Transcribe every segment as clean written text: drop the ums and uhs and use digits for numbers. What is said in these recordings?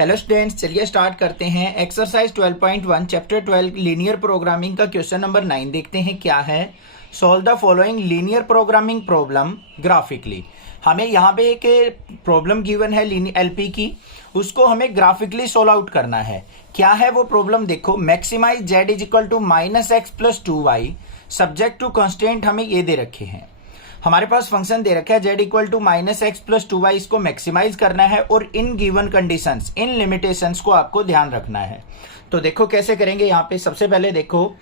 Hello students, चलिए start करते हैं। एक्सरसाइज 12.1 चैप्टर 12 लीनियर प्रोग्रामिंग का क्वेश्चन नंबर 9 देखते हैं क्या है। Solve the following linear programming problem graphically. हमें यहाँ पे एक प्रॉब्लम गिवन है एलपी की, उसको हमें ग्राफिकली सोल्व आउट करना है। क्या है वो प्रॉब्लम देखो। Maximize Z is equal to -x+2y subject to constant हमें ये दे रखे हैं। हमारे पास फंक्शन दे रखा है z इक्वल टू -x+2y, इसको मैक्सिमाइज करना है और in given conditions, in limitations को आपको ध्यान रखना है। तो देखो कैसे करेंगे। यहाँ पे सबसे पहले देखो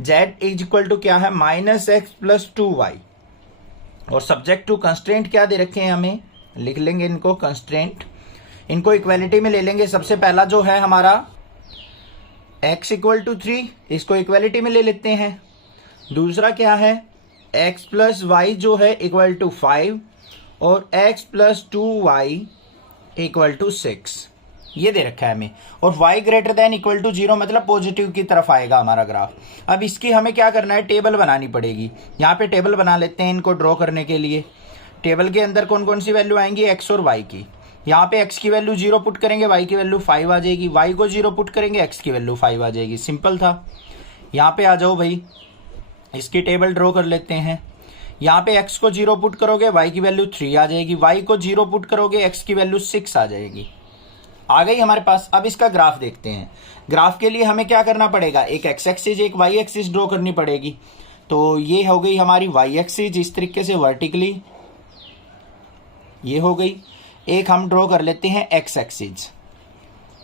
z इज इक्वल टू क्या है -x+2y और सब्जेक्ट टू कंस्ट्रेंट क्या दे रखे हैं हमें, लिख लेंगे इनको कंस्ट्रेंट। इनको इक्वालिटी में ले लेंगे। सबसे पहला जो है हमारा x इक्वल टू 3, इसको इक्वालिटी में ले लेते हैं। दूसरा क्या है x प्लस वाई जो है इक्वल टू 5 और x plus 2y equal to 6, ये दे रखा है हमें। और y greater than equal to 0 मतलब पॉजिटिव की तरफ आएगा हमारा ग्राफ। अब इसकी हमें क्या करना है, टेबल बनानी पड़ेगी। यहाँ पे टेबल बना लेते हैं इनको ड्रॉ करने के लिए। टेबल के अंदर कौन कौन सी वैल्यू आएंगी, x और y की। यहाँ पे x की वैल्यू 0 पुट करेंगे, y की वैल्यू 5 आ जाएगी। y को 0 पुट करेंगे, x की वैल्यू 5 आ जाएगी। सिंपल था। यहाँ पे आ जाओ भाई, इसकी टेबल ड्रॉ कर लेते हैं। यहाँ पे x को 0 पुट करोगे, y की वैल्यू 3 आ जाएगी। y को 0 पुट करोगे, x की वैल्यू 6 आ जाएगी। आ गई हमारे पास। अब इसका ग्राफ देखते हैं। ग्राफ के लिए हमें क्या करना पड़ेगा, एक x एक्सिस एक y एक्सिस ड्रॉ करनी पड़ेगी। तो ये हो गई हमारी y एक्सिस इस तरीके से वर्टिकली, ये हो गई। एक हम ड्रॉ कर लेते हैं x एक्सिस,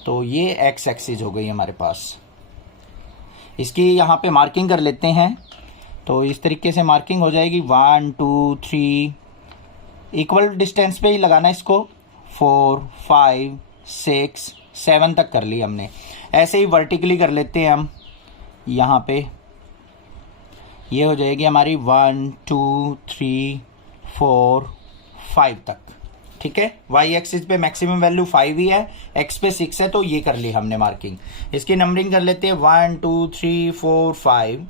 तो ये x एक्सिस हो गई हमारे पास। इसकी यहाँ पे मार्किंग कर लेते हैं। तो इस तरीके से मार्किंग हो जाएगी 1 2 3, इक्वल डिस्टेंस पे ही लगाना इसको। 4 5 6 7 तक कर ली हमने। ऐसे ही वर्टिकली कर लेते हैं हम। यहाँ पे ये हो जाएगी हमारी 1 2 3 4 5 तक। ठीक है, y एक्सिस पे मैक्सिमम वैल्यू 5 ही है, x पे 6 है, तो ये कर ली हमने मार्किंग। इसकी नंबरिंग कर लेते हैं 1 2 3 4 5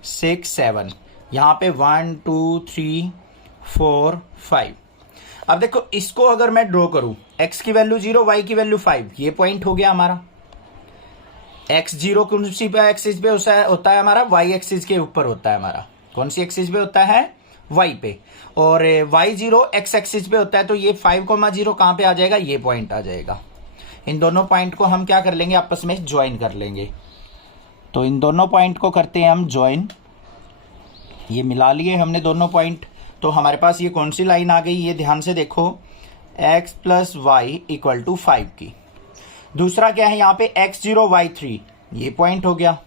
6 7। यहाँ पे 1 2 3 4 5। अब देखो इसको अगर मैं ड्रॉ करूं, x की वैल्यू 0 y की वैल्यू 5, ये पॉइंट हो गया हमारा। x 0 कौन सी पे एक्सिस पे होता है हमारा, y एक्सिस के ऊपर होता है हमारा। कौन सी एक्सिस पे होता है, y पे। और y 0 x एक्सिस पे होता है। तो ये 5,0 कहाँ पे आ जाएगा, ये पॉइंट आ जाएगा। इन दोनों पॉइंट को हम क्या कर लेंगे, आपस में ज्वाइन कर लेंगे। तो इन दोनों पॉइंट को करते हैं हम ज्वाइन। ये मिला लिए हमने दोनों पॉइंट। तो हमारे पास ये कौन सी लाइन आ गई, ये ध्यान से देखो, x plus y equal to 5 की। दूसरा क्या है यहाँ पे x0 y3, ये पॉइंट हो गया।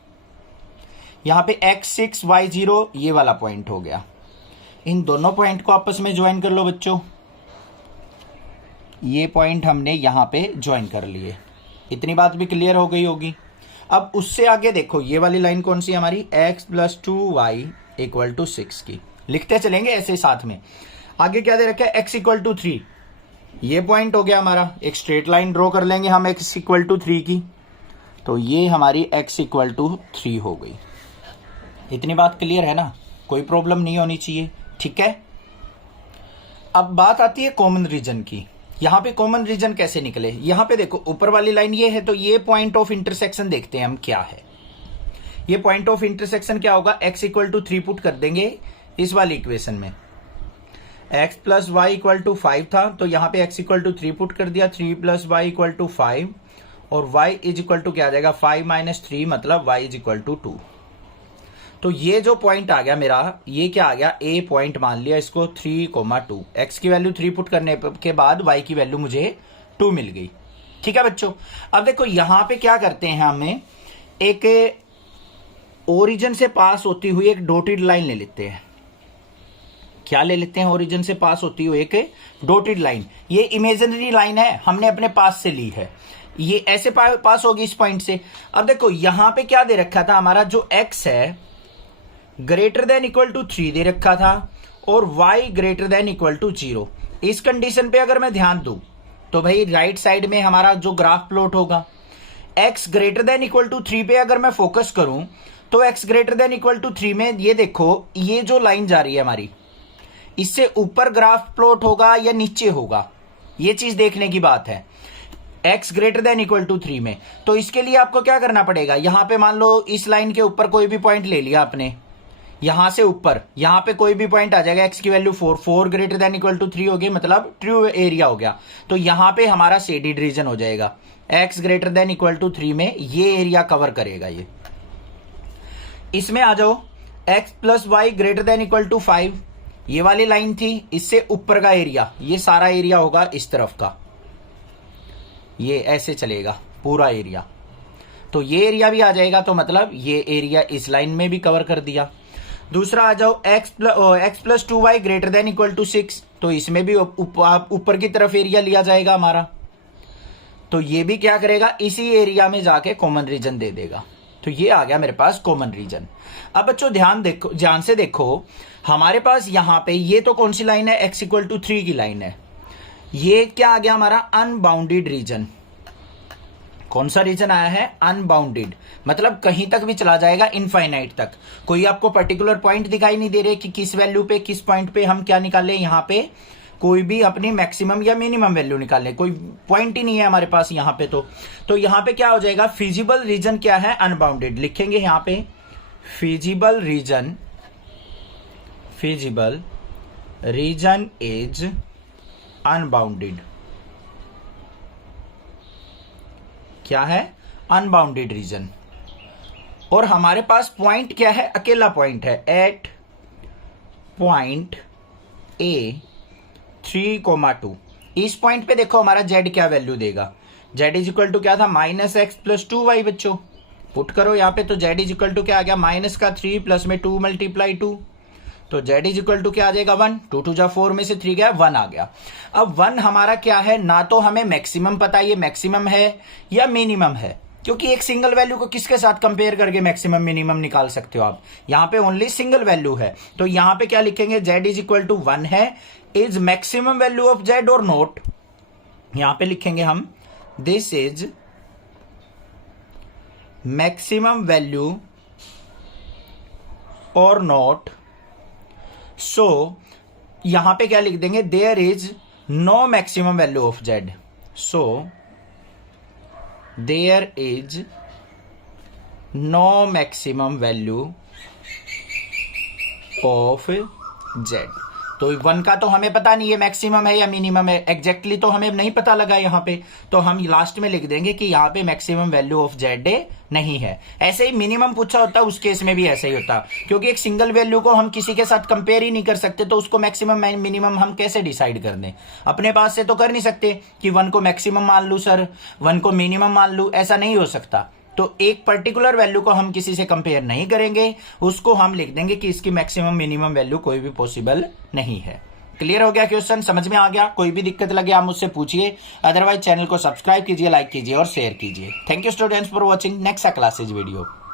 यहाँ पे x6 y0, ये वाला पॉइंट हो गया। इन दोनों पॉइंट को आपस में ज्वाइन कर लो बच्चों। ये पॉइंट हमने यहाँ पे ज्वाइन कर लिए। इतनी बात भी क्लियर हो गई होगी। अब उससे आगे देखो, ये वाली लाइन कौन सी हमारी, x plus 2y equal to 6 की। लिखते चलेंगे ऐसे साथ में। आगे क्या दे रखा है, x इक्वल टू 3, ये पॉइंट हो गया हमारा। एक स्ट्रेट लाइन ड्रॉ कर लेंगे हम x इक्वल टू 3 की। तो ये हमारी x इक्वल टू 3 हो गई। इतनी बात क्लियर है ना, कोई प्रॉब्लम नहीं होनी चाहिए। ठीक है, अब बात आती है कॉमन रीजन की। यहाँ पे कॉमन रीजन कैसे निकले, यहाँ पे देखो ऊपर वाली लाइन ये है, तो ये पॉइंट ऑफ इंटरसेक्शन देखते हैं हम क्या है। ये पॉइंट ऑफ इंटरसेक्शन क्या होगा, x इक्वल टू 3 पुट कर देंगे इस वाली इक्वेशन में। x plus y equal to 5 था, तो यहाँ पे x इक्वल टू 3 पुट कर दिया। 3 प्लस वाई इक्वल टू 5 और y इज इक्वल टू क्या आ जाएगा, 5 माइनस 3 मतलब y इज इक्वल टू 2। तो ये जो पॉइंट आ गया मेरा, ये क्या आ गया, a पॉइंट मान लिया इसको। 3,2, x की वैल्यू 3 पुट करने के बाद y की वैल्यू मुझे 2 मिल गई। ठीक है बच्चों, अब देखो यहाँ पे क्या करते हैं, हमें एक ओरिजिन से पास होती हुई एक डॉटेड लाइन ले लेते हैं। क्या ले लेते हैं, ओरिजिन से पास होती हुई एक डॉटेड लाइन। ये इमेजिनरी लाइन है, हमने अपने पास से ली है। ये ऐसे पास होगी इस पॉइंट से। अब देखो यहां पे क्या दे रखा था, हमारा जो x है ग्रेटर देन इक्वल टू 3 दे रखा था और y greater than equal to 0। इस कंडीशन पे अगर मैं ध्यान दूं तो भाई राइट साइड में हमारा जो ग्राफ प्लॉट होगा, x greater than equal to 3 पे अगर मैं फोकस करूं तो x greater than equal to 3 में ये देखो, ये जो लाइन जा रही है हमारी, इससे ऊपर ग्राफ प्लॉट होगा या नीचे होगा, ये चीज देखने की बात है। x greater than equal to 3 में। तो इसके लिए आपको क्या करना पड़ेगा, यहां पे मान लो इस लाइन के ऊपर कोई भी पॉइंट ले लिया आपने, यहां से ऊपर यहां पे कोई भी पॉइंट आ जाएगा, x की value 4 greater than equal to 3 हो गई, मतलब ट्रू एरिया हो गया। तो यहां पे हमारा शेडेड रीजन हो जाएगा, x greater than equal to 3 में ये एरिया कवर करेगा ये। इसमें आ जाओ, x plus y greater than equal to 5, ये वाली लाइन थी, इससे ऊपर का एरिया, ये सारा एरिया होगा इस तरफ का, ये ऐसे चलेगा पूरा एरिया, तो ये एरिया भी आ जाएगा। तो मतलब ये एरिया इस लाइन में भी कवर कर दिया। दूसरा आ जाओ, x plus 2y greater than equal to 6, तो इसमें भी ऊपर की तरफ एरिया लिया जाएगा हमारा, तो ये भी क्या करेगा, इसी एरिया में जाके कॉमन रीजन दे देगा। तो ये आ गया मेरे पास कॉमन रीजन। अब बच्चों ध्यान से देखो, हमारे पास यहां पे ये तो कौन सी लाइन है, x इक्वल टू 3 की लाइन है, ये क्या आ गया हमारा अनबाउंडेड रीजन। कौन सा रीजन आया है, अनबाउंडेड, मतलब कहीं तक भी चला जाएगा, इनफाइनाइट तक। कोई आपको पर्टिकुलर पॉइंट दिखाई नहीं दे रहे कि किस वैल्यू पे, किस पॉइंट पे हम क्या निकाले, यहां पे कोई भी अपनी मैक्सिमम या मिनिमम वैल्यू निकालने, कोई पॉइंट ही नहीं है हमारे पास यहां पे। तो यहां पे क्या हो जाएगा, फिजिबल रीजन क्या है, अनबाउंडेड लिखेंगे यहां पे, फिजिबल रीजन इज अनबाउंडेड। क्या है, अनबाउंडेड रीजन। और हमारे पास पॉइंट क्या है, अकेला पॉइंट है, एट पॉइंट ए 3,2। इस पॉइंट पे देखो हमारा z क्या वैल्यू देगा, z इज इक्वल टू क्या था, -x प्लस 2y। बच्चों पुट करो यहाँ पे, तो z इज इक्वल टू क्या आ गया, माइनस का 3 प्लस में 2 मल्टीप्लाई 2, तो z इज इक्वल टू क्या आ जाएगा 1, 2 2 जा 4 में से 3 गया 1 आ गया। अब 1 हमारा क्या है, ना तो हमें मैक्सिमम पता है ये मैक्सिमम है या मिनिमम है, क्योंकि एक सिंगल वैल्यू को किसके साथ कंपेयर करके मैक्सिमम मिनिमम निकाल सकते हो आप, यहां पे ओनली सिंगल वैल्यू है। तो यहां पे क्या लिखेंगे, z इज इक्वल टू 1 है, is maximum value of z और नोट, यहां पे लिखेंगे हम दिस इज मैक्सिमम वैल्यू और नोट। सो यहां पे क्या लिख देंगे, there is no maximum value of z, so there is no maximum value of z। तो 1 का तो हमें पता नहीं है मैक्सिमम है या मिनिमम है, एग्जैक्टली तो हमें नहीं पता लगा यहां पे, तो हम लास्ट में लिख देंगे कि यहां पे मैक्सिमम वैल्यू ऑफ z नहीं है। ऐसे ही मिनिमम पूछा होता उस केस में भी ऐसा ही होता, क्योंकि एक सिंगल वैल्यू को हम किसी के साथ कंपेयर ही नहीं कर सकते, तो उसको मैक्सिमम मिनिमम हम कैसे डिसाइड कर दें, अपने पास से तो कर नहीं सकते कि 1 को मैक्सिमम मान लू सर, 1 को मिनिमम मान लू, ऐसा नहीं हो सकता। तो एक पर्टिकुलर वैल्यू को हम किसी से कंपेयर नहीं करेंगे, उसको हम लिख देंगे कि इसकी मैक्सिमम मिनिमम वैल्यू कोई भी पॉसिबल नहीं है। क्लियर हो गया क्वेश्चन, समझ में आ गया? कोई भी दिक्कत लगे आप मुझसे पूछिए, अदरवाइज चैनल को सब्सक्राइब कीजिए, लाइक कीजिए और शेयर कीजिए। Thank you students for watching next classes video.